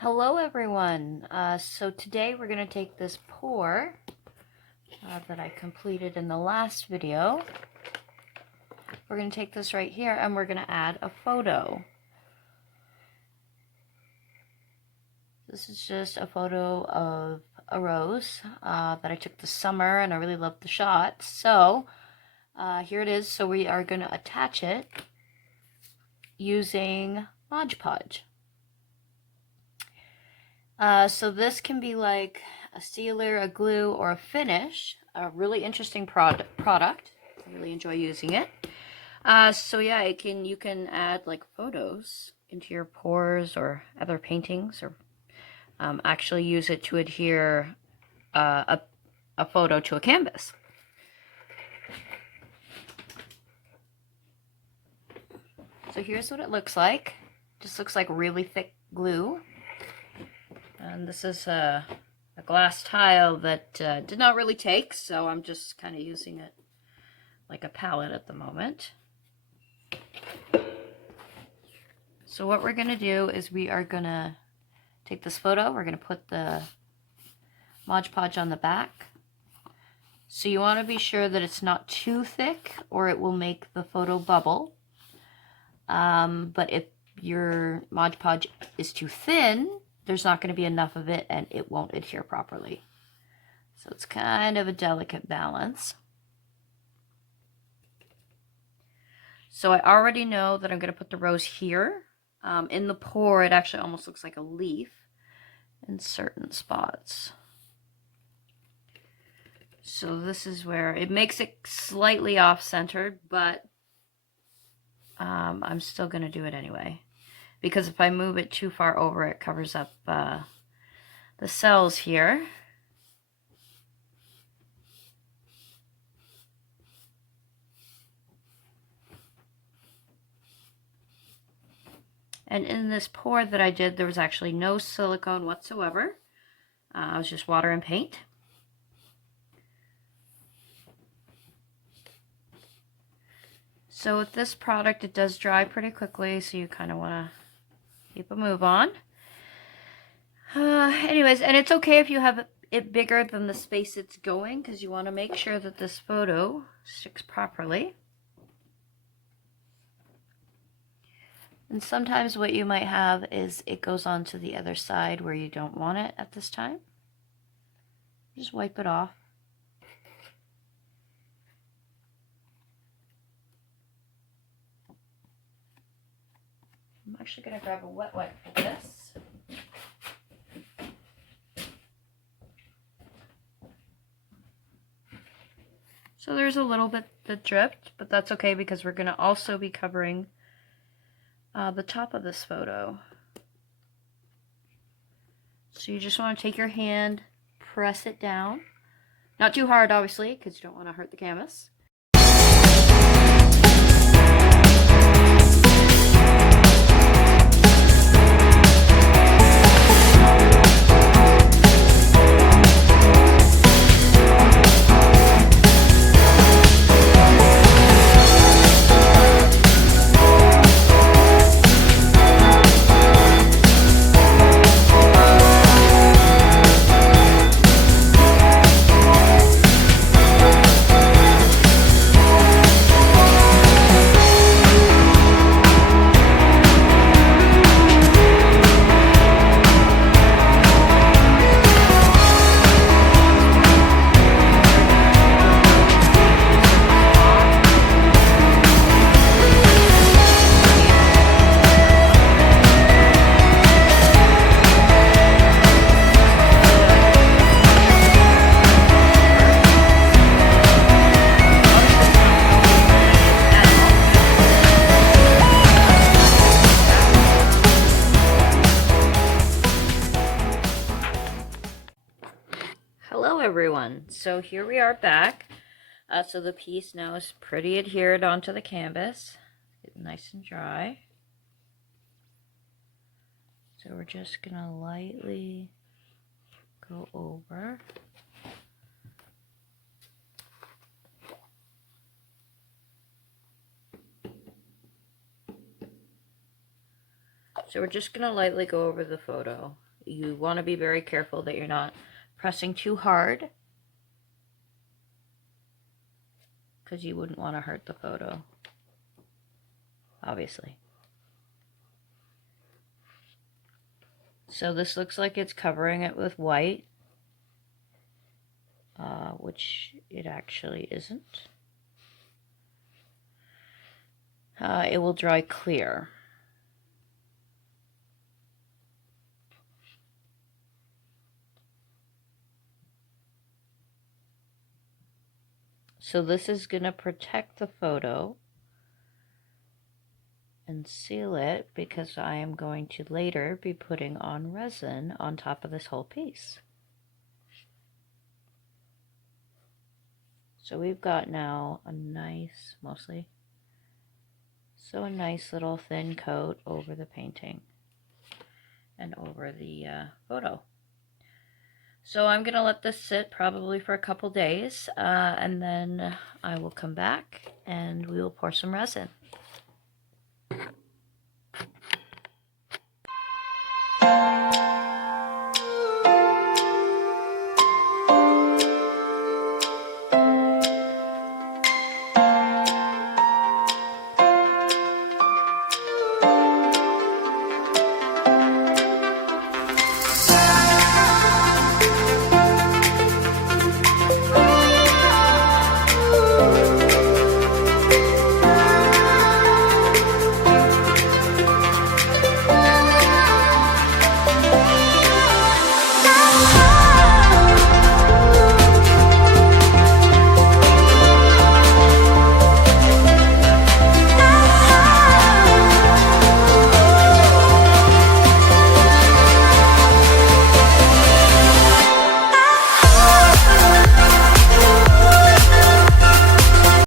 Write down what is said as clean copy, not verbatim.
Hello everyone. So today we're going to take this pour that I completed in the last video. We're going to take this right here and we're going to add a photo. This is just a photo of a rose that I took this summer and I really loved the shot. So here it is. So we are going to attach it using Mod Podge. So this can be like a sealer, a glue, or a finish. A really interesting product. I really enjoy using it. So yeah, you can add like photos into your pours or other paintings, or actually use it to adhere a photo to a canvas. So here's what it looks like. Just looks like really thick glue. And this is a glass tile that did not really take, so I'm just kind of using it like a palette at the moment. So what we're going to do is we are going to take this photo, we're going to put the Mod Podge on the back. So you want to be sure that it's not too thick or it will make the photo bubble. But if your Mod Podge is too thin, there's not going to be enough of it and it won't adhere properly. So it's kind of a delicate balance. So I already know that I'm going to put the rose here. In the pour, it actually almost looks like a leaf in certain spots. So this is where it makes it slightly off-centered, but I'm still going to do it anyway. Because if I move it too far over, it covers up the cells here. And in this pour that I did, there was actually no silicone whatsoever. It was just water and paint. So with this product, it does dry pretty quickly, so you kind of want to keep a move on. Anyways, and it's okay if you have it bigger than the space it's going, because you want to make sure that this photo sticks properly. And sometimes what you might have is it goes on to the other side where you don't want it at this time. Just wipe it off. I'm actually going to grab a wet wipe for this. So there's a little bit that dripped, but that's okay because we're going to also be covering the top of this photo. So you just want to take your hand, press it down. Not too hard, obviously, because you don't want to hurt the canvas. Hello everyone, so here we are back. So the piece now is pretty adhered onto the canvas. It's nice and dry. So we're just gonna lightly go over. So we're just gonna lightly go over the photo. you want to be very careful that you're not pressing too hard, because you wouldn't want to hurt the photo, obviously. So this looks like it's covering it with white, which it actually isn't. It will dry clear. So this is going to protect the photo and seal it, because I am going to later be putting on resin on top of this whole piece. So we've got now a nice, a nice little thin coat over the painting and over the photo. So I'm going to let this sit probably for a couple days, and then I will come back and we will pour some resin.